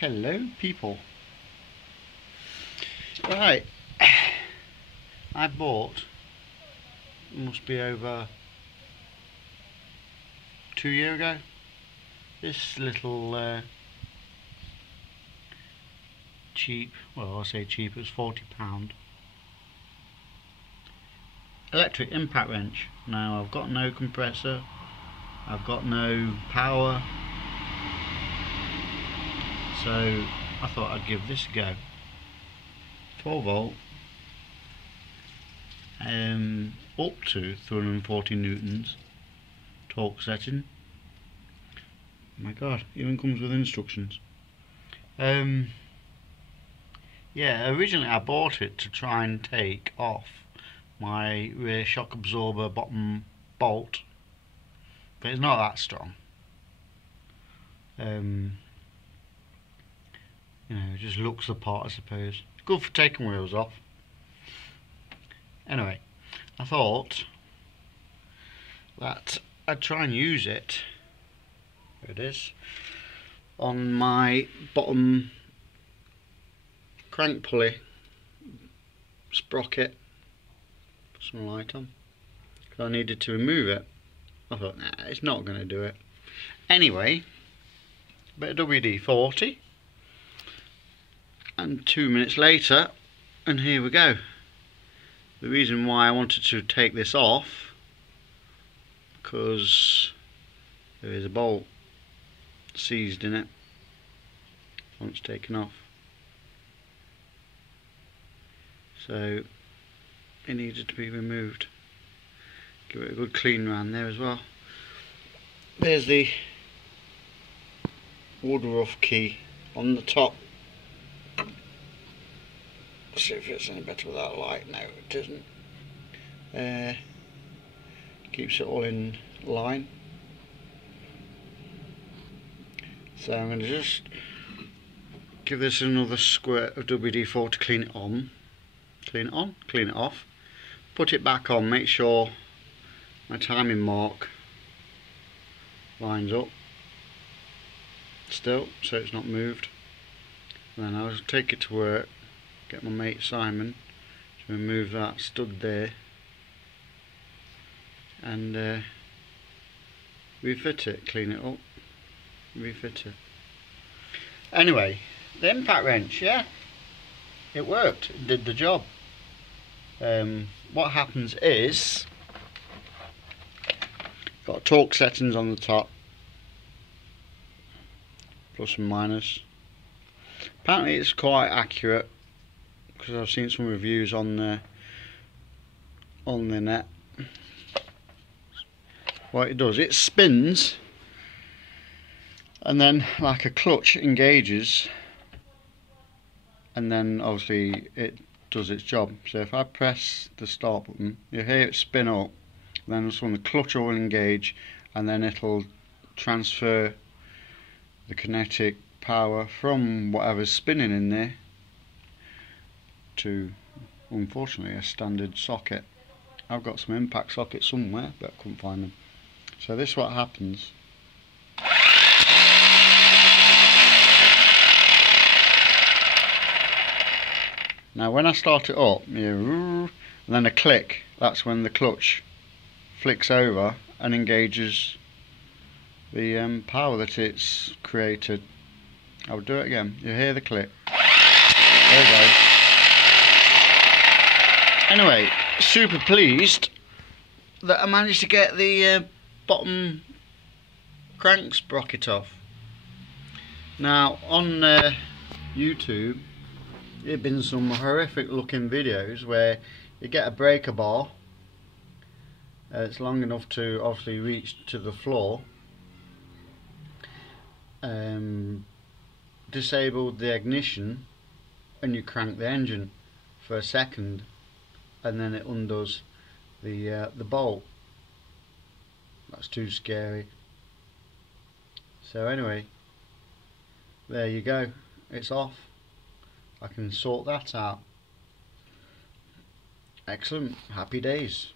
Hello people. Right, I bought, must be over 2 years ago, this little cheap, well I say cheap, it was £40 electric impact wrench. Now I've got no compressor, I've got no power, so I thought I'd give this a go. 12 volt, up to 340 newtons torque setting. My god, even comes with instructions. Yeah, originally I bought it to try and take off my rear shock absorber bottom bolt, but it's not that strong. You know, it just looks the part, I suppose. Good for taking wheels off. Anyway, I thought that I'd try and use it. There it is. On my bottom crank pulley sprocket. Put some light on, because I needed to remove it. I thought, nah, it's not going to do it. Anyway, bit of WD-40. And 2 minutes later, and here we go. The reason why I wanted to take this off, because there is a bolt seized in it once taken off, so it needed to be removed. Give it a good clean round there as well. There's the woodruff key on the top. Let's see if it's any better with that light. No, it isn't. Keeps it all in line. So I'm going to just give this another squirt of WD-40 to clean it on. Clean it on, clean it off. Put it back on, make sure my timing mark lines up still, so it's not moved. Then I'll take it to work. Get my mate Simon to remove that stud there and refit it, clean it up, refit it. Anyway, the impact wrench, yeah, it worked, it did the job. What happens is, got torque settings on the top, plus and minus. Apparently it's quite accurate, because I've seen some reviews on the net. What it does, it spins, and then like a clutch engages, and then obviously it does its job. So if I press the start button, you hear it spin up, then the clutch will engage, and then it'll transfer the kinetic power from whatever's spinning in there to, unfortunately, a standard socket. I've got some impact sockets somewhere, but I couldn't find them. So this is what happens. Now when I start it up, and then a click, that's when the clutch flicks over and engages the power that it's created. I'll do it again. You hear the click. There we go. Anyway, super pleased that I managed to get the bottom crank sprocket off. Now on YouTube, there have been some horrific looking videos where you get a breaker bar, it's long enough to obviously reach to the floor, disabled the ignition, and you crank the engine for a second, and then it undoes the bolt. That's too scary. So anyway, there you go, it's off. I can sort that out. Excellent, happy days.